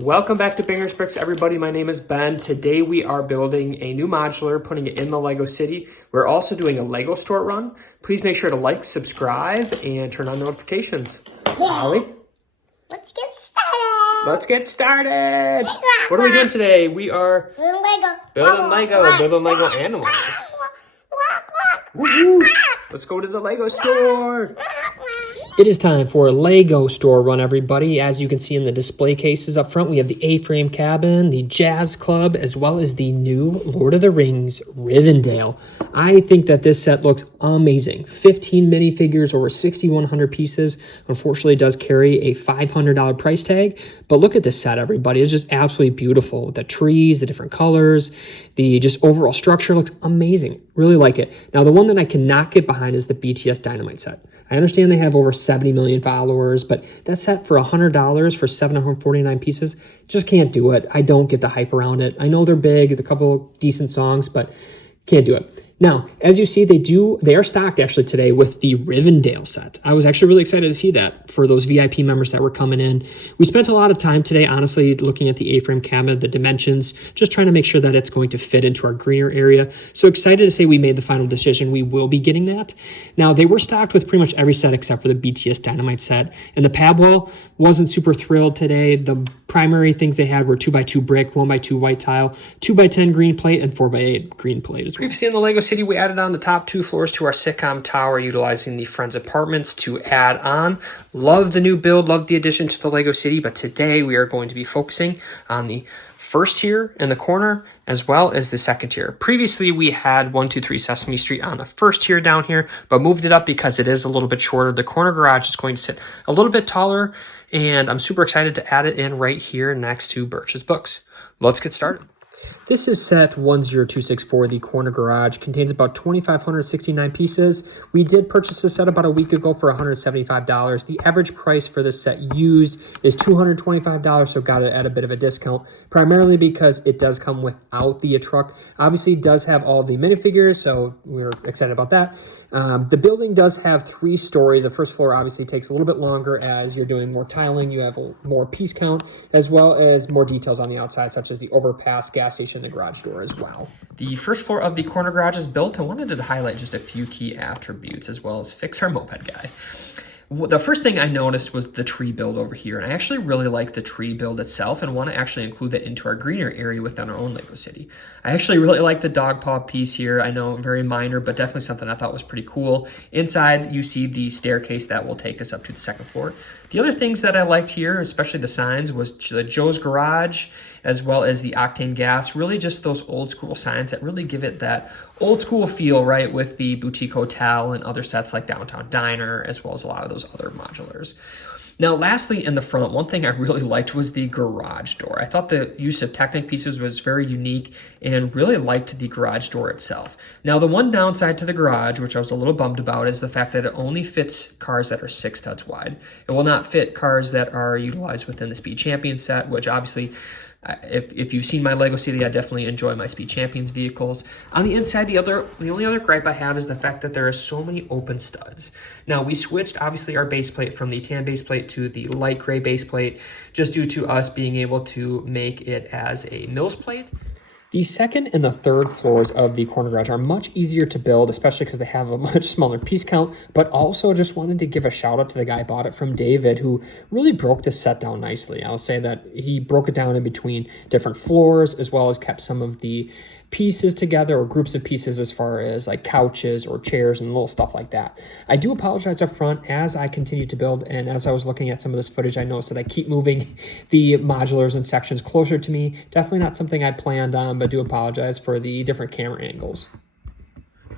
Welcome back to Bangers Bricks, everybody. My name is Ben. Today we are building a new modular, putting it in the Lego City. We're also doing a Lego store run. Please make sure to like, subscribe, and turn on notifications. Holly? Let's get started. Let's get started. What are we doing today? We are building Lego animals. Woo-hoo. Let's go to the Lego store. It is time for a Lego store run, everybody. As you can see in the display cases up front, we have the A-frame cabin, the Jazz Club, as well as the new Lord of the Rings Rivendell. I think that this set looks amazing. 15 minifigures, over 6,100 pieces. Unfortunately, it does carry a $500 price tag. But look at this set, everybody. It's just absolutely beautiful. The trees, the different colors, the just overall structure looks amazing. Really like it. Now, the one that I cannot get behind is the BTS Dynamite set. I understand they have over 70 million followers, but that set for $100 for 749 pieces, just can't do it. I don't get the hype around it. I know they're big, a couple decent songs, but can't do it. Now, as you see, they are stocked actually today with the Rivendell set. I was actually really excited to see that for those VIP members that were coming in. We spent a lot of time today, honestly, looking at the A-frame cabinet, the dimensions, just trying to make sure that it's going to fit into our greener area. So excited to say we made the final decision. We will be getting that. Now, they were stocked with pretty much every set except for the BTS Dynamite set. And the pad wall wasn't super thrilled today. The primary things they had were 2x2 brick, 1x2 white tile, 2x10 green plate, and 4x8 green plate as well. We've seen the Lego City. We added on the top 2 floors to our sitcom tower utilizing the Friends Apartments to add on. Love the new build, love the addition to the Lego City, but today we are going to be focusing on the first tier in the corner as well as the second tier. Previously, we had 123 Sesame Street on the first tier down here, but moved it up because it is a little bit shorter. The corner garage is going to sit a little bit taller, and I'm super excited to add it in right here next to Birch's Books. Let's get started. This is set 10264, the corner garage. Contains about 2,569 pieces. We did purchase this set about a week ago for $175. The average price for this set used is $225, so got it at a bit of a discount, primarily because it does come without the truck. Obviously, it does have all the minifigures, so we're excited about that. The building does have 3 stories. The first floor obviously takes a little bit longer as you're doing more tiling. You have more piece count, as well as more details on the outside, such as the overpass, gas station, the garage door as well. The first floor of the corner garage is built. I wanted to highlight just a few key attributes as well as fix our moped guy. The first thing I noticed was the tree build over here, and I actually really like the tree build itself and want to actually include that into our greener area within our own Lego City. I actually really like the dog paw piece here. I know very minor, but definitely something I thought was pretty cool. Inside, you see the staircase that will take us up to the second floor. The other things that I liked here, especially the signs, was the Joe's Garage, as well as the Octane Gas. Really just those old school signs that really give it that old school feel, right, with the Boutique Hotel and other sets like Downtown Diner, as well as a lot of those other modulars. Now, lastly, in the front, one thing I really liked was the garage door. I thought the use of Technic pieces was very unique and really liked the garage door itself. Now, the one downside to the garage, which I was a little bummed about, is the fact that it only fits cars that are 6 studs wide. It will not fit cars that are utilized within the Speed Champion set, which obviously, if you've seen my Lego City, I definitely enjoy my Speed Champions vehicles. On the inside, the only other gripe I have is the fact that there are so many open studs. Now, we switched, obviously, our base plate from the tan base plate to the light gray base plate, just due to us being able to make it as a Mills plate. The second and the third floors of the corner garage are much easier to build, especially because they have a much smaller piece count, but also just wanted to give a shout out to the guy who bought it from David, who really broke this set down nicely. I'll say that he broke it down in between different floors, as well as kept some of the pieces together or groups of pieces as far as like couches or chairs and little stuff like that. I do apologize up front as I continue to build, and as I was looking at some of this footage, I noticed that I keep moving the modulars and sections closer to me. Definitely not something I planned on, but do apologize for the different camera angles.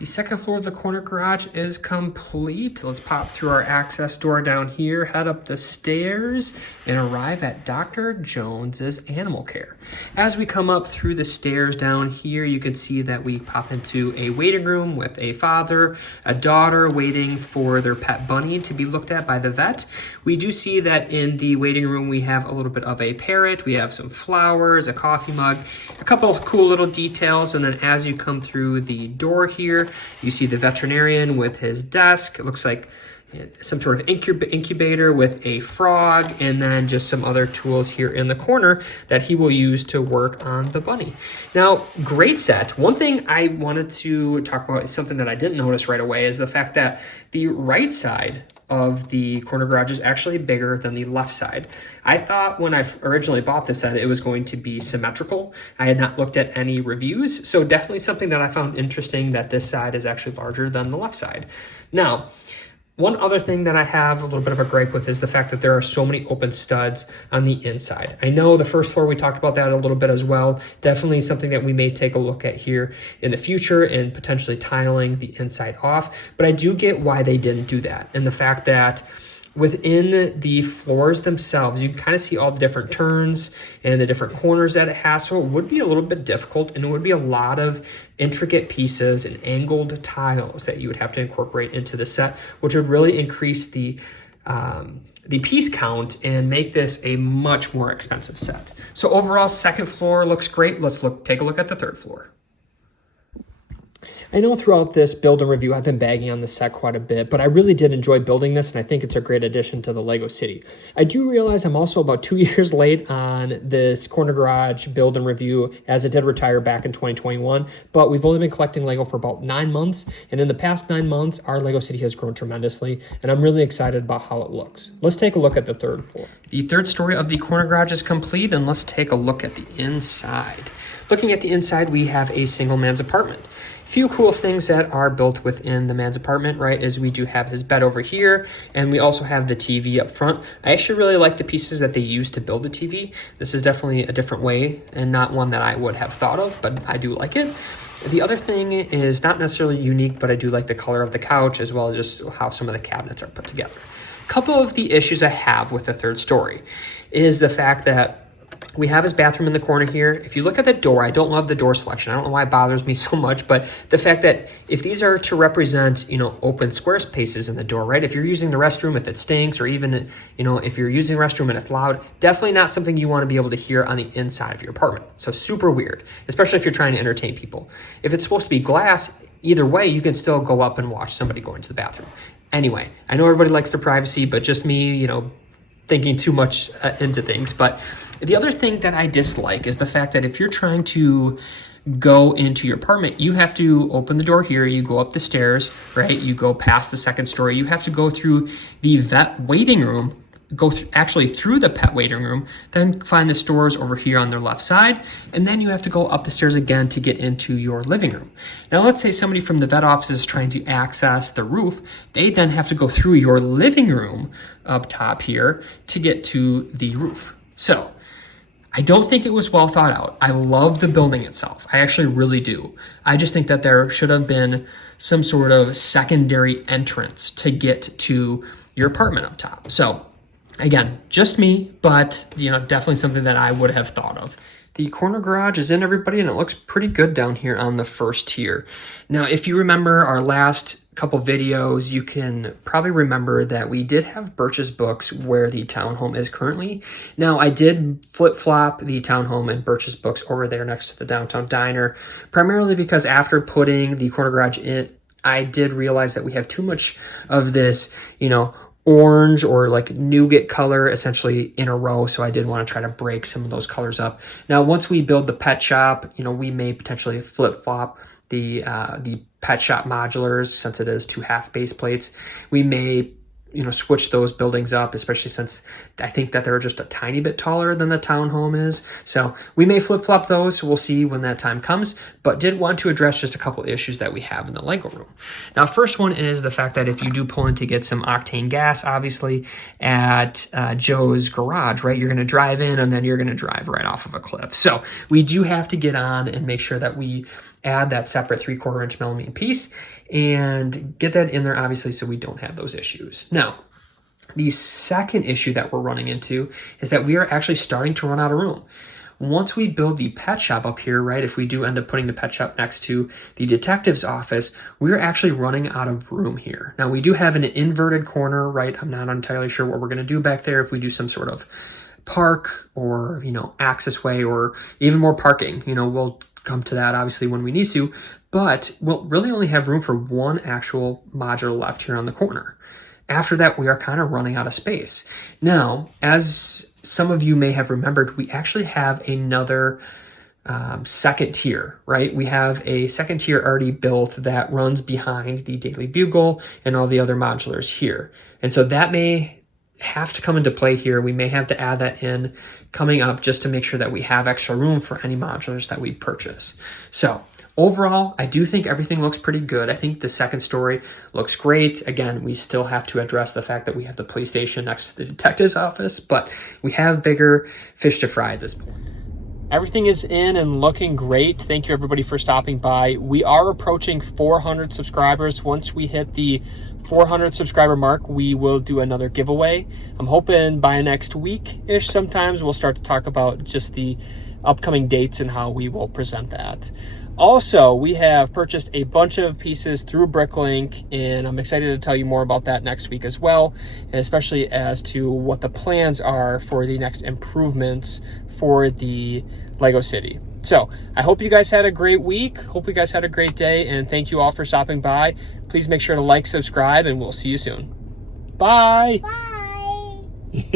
The second floor of the corner garage is complete. Let's pop through our access door down here, head up the stairs, and arrive at Dr. Jones's Animal Care. As we come up through the stairs down here, you can see that we pop into a waiting room with a father, a daughter waiting for their pet bunny to be looked at by the vet. We do see that in the waiting room we have a little bit of a parrot, we have some flowers, a coffee mug, a couple of cool little details, and then as you come through the door here, you see the veterinarian with his desk. It looks like some sort of incubator with a frog, and then just some other tools here in the corner that he will use to work on the bunny. Now, great set. One thing I wanted to talk about is something that I didn't notice right away is the fact that the right side of the corner garage is actually bigger than the left side. I thought when I originally bought this set, it was going to be symmetrical. I had not looked at any reviews, so definitely something that I found interesting that this side is actually larger than the left side. Now, one other thing that I have a little bit of a gripe with is the fact that there are so many open studs on the inside. I know the first floor, we talked about that a little bit as well. Definitely something that we may take a look at here in the future and potentially tiling the inside off. But I do get why they didn't do that. And the fact that within the floors themselves, you can kind of see all the different turns and the different corners that it has. So it would be a little bit difficult, and it would be a lot of intricate pieces and angled tiles that you would have to incorporate into the set, which would really increase the piece count and make this a much more expensive set. So overall, second floor looks great. Let's take a look at the third floor. I know throughout this build and review, I've been bagging on this set quite a bit, but I really did enjoy building this, and I think it's a great addition to the Lego City. I do realize I'm also about 2 years late on this corner garage build and review, as it did retire back in 2021, but we've only been collecting Lego for about 9 months, and in the past 9 months, our Lego City has grown tremendously, and I'm really excited about how it looks. Let's take a look at the third floor. The third story of the corner garage is complete, and let's take a look at the inside. Looking at the inside, we have a single man's apartment. Few cool things that are built within the man's apartment, right, is we do have his bed over here, and we also have the TV up front. I actually really like the pieces that they use to build the TV. This is definitely a different way and not one that I would have thought of, but I do like it. The other thing is not necessarily unique, but I do like the color of the couch as well as just how some of the cabinets are put together. A couple of the issues I have with the third story is the fact that we have his bathroom in the corner here. If you look at the door, I don't love the door selection. I don't know why it bothers me so much, but the fact that if these are to represent, open square spaces in the door, right? If you're using the restroom, if it stinks, or even, if you're using the restroom and it's loud, definitely not something you want to be able to hear on the inside of your apartment. So super weird, especially if you're trying to entertain people. If it's supposed to be glass, either way, you can still go up and watch somebody go into the bathroom. Anyway, I know everybody likes their privacy, but just me, thinking too much into things. But the other thing that I dislike is the fact that if you're trying to go into your apartment, you have to open the door here, you go up the stairs, right? You go past the second story, you have to go through the vet waiting room, actually through the pet waiting room, then find the stores over here on their left side, and then you have to go up the stairs again to get into your living room. Now, let's say somebody from the vet office is trying to access the roof. They then have to go through your living room up top here to get to the roof. So I don't think it was well thought out. I love the building itself. I actually really do. I just think that there should have been some sort of secondary entrance to get to your apartment up top. So again, just me, but definitely something that I would have thought of. The corner garage is in, everybody, and it looks pretty good down here on the first tier. Now, if you remember our last couple videos, you can probably remember that we did have Birch's Books where the townhome is currently. Now, I did flip-flop the townhome and Birch's Books over there next to the downtown diner, primarily because after putting the corner garage in, I did realize that we have too much of this, orange or like nougat color essentially in a row. So I did want to try to break some of those colors up. Now, once we build the pet shop, we may potentially flip-flop the pet shop modulars, since it is 2 half base plates. We may switch those buildings up, especially since I think that they're just a tiny bit taller than the townhome is. So we may flip-flop those. We'll see when that time comes, but did want to address just a couple issues that we have in the Lego room. Now, first one is the fact that if you do pull in to get some octane gas, obviously at Joe's garage, right, you're going to drive in and then you're going to drive right off of a cliff. So we do have to get on and make sure that we add that separate 3/4 inch melamine piece and get that in there, obviously, so we don't have those issues. Now, the second issue that we're running into is that we are actually starting to run out of room. Once we build the pet shop up here, right, if we do end up putting the pet shop next to the detective's office, we're actually running out of room here. Now, we do have an inverted corner, right? I'm not entirely sure what we're going to do back there, if we do some sort of park or, access way or even more parking. We'll come to that obviously when we need to, but we'll really only have room for one actual modular left here on the corner. After that, we are kind of running out of space. Now, as some of you may have remembered, we actually have another second tier, right? We have a second tier already built that runs behind the Daily Bugle and all the other modulars here. And so that may have to come into play here. We may have to add that in coming up just to make sure that we have extra room for any modulars that we purchase. So overall, I do think everything looks pretty good. I think the second story looks great. Again, we still have to address the fact that we have the police station next to the detective's office, but we have bigger fish to fry at this point. Everything is in and looking great. Thank you everybody for stopping by. We are approaching 400 subscribers. Once we hit the 400 subscriber mark, we will do another giveaway. I'm hoping by next week-ish sometimes we'll start to talk about just the upcoming dates and how we will present that. Also, we have purchased a bunch of pieces through Bricklink, and I'm excited to tell you more about that next week as well, and especially as to what the plans are for the next improvements for the Lego City. So I hope you guys had a great week. Hope you guys had a great day, and thank you all for stopping by. Please make sure to like, subscribe, and we'll see you soon. Bye. Bye.